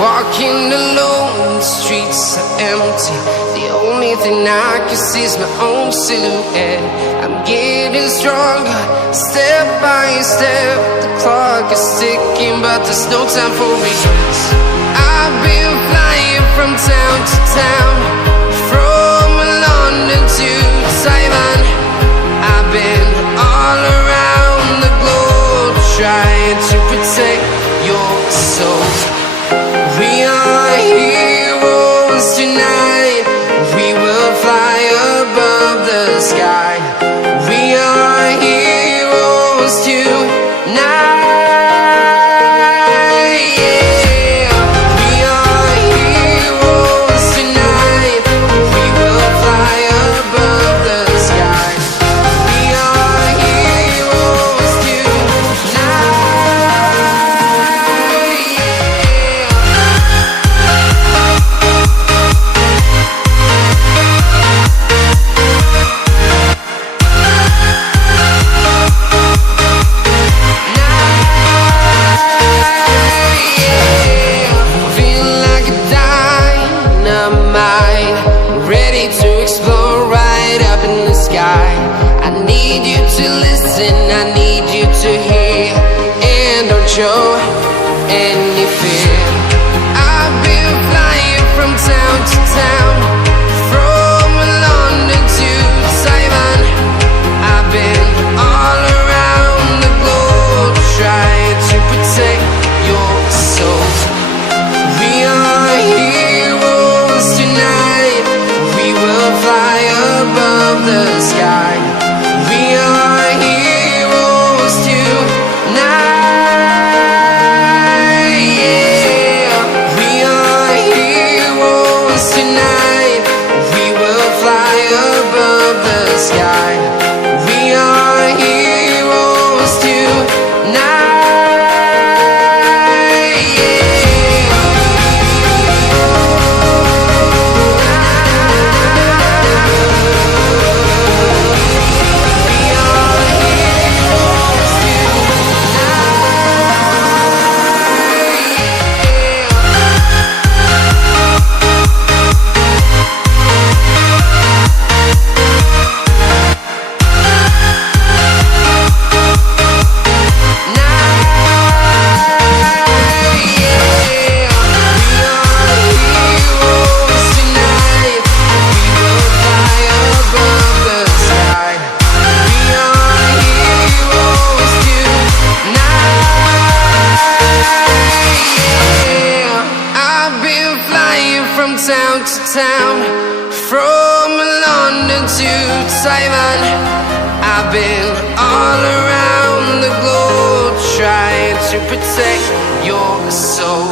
Walking alone, the streets are empty. The only thing I can see is my own silhouette. I'm getting stronger, step by step. The clock is ticking, but there's no time for regrets. I've been flying from town to town, from London to Taiwan. I've been all around the globe, trying to protect your soul. We are heroes tonight. We will fly above the sky. We are heroes tonight. Yeah. We are heroes tonight. ready to explore right up in the sky. I need you to listen, I need you to hear, and don't show any fear. I've been flying from town to town, from London to Taiwan. I've been all around the globe trying to protect your soul. We are heroes tonight, we will fly above the sky. We are heroes tonight, yeah. We are heroes tonight, we will fly above the sky. We are heroes tonight, yeah. We are heroes from town to town, from London to Taiwan. I've been all around the globe trying to protect your soul.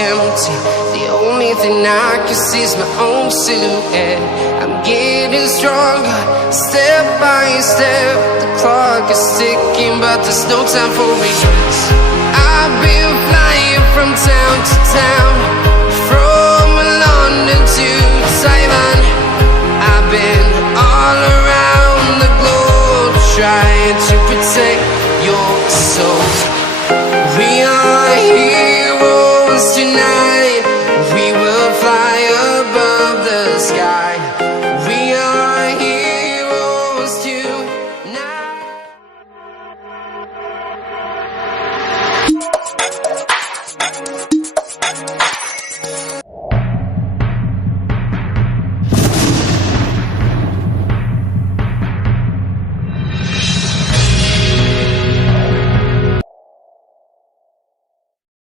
empty. The only thing I can see is my own silhouette. I'm getting stronger, step by step. The clock is ticking, but there's no time for me. I've been flying from town to town, from London to Taiwan. I've been all around the globe, trying to protect your soul. We are heroes tonight.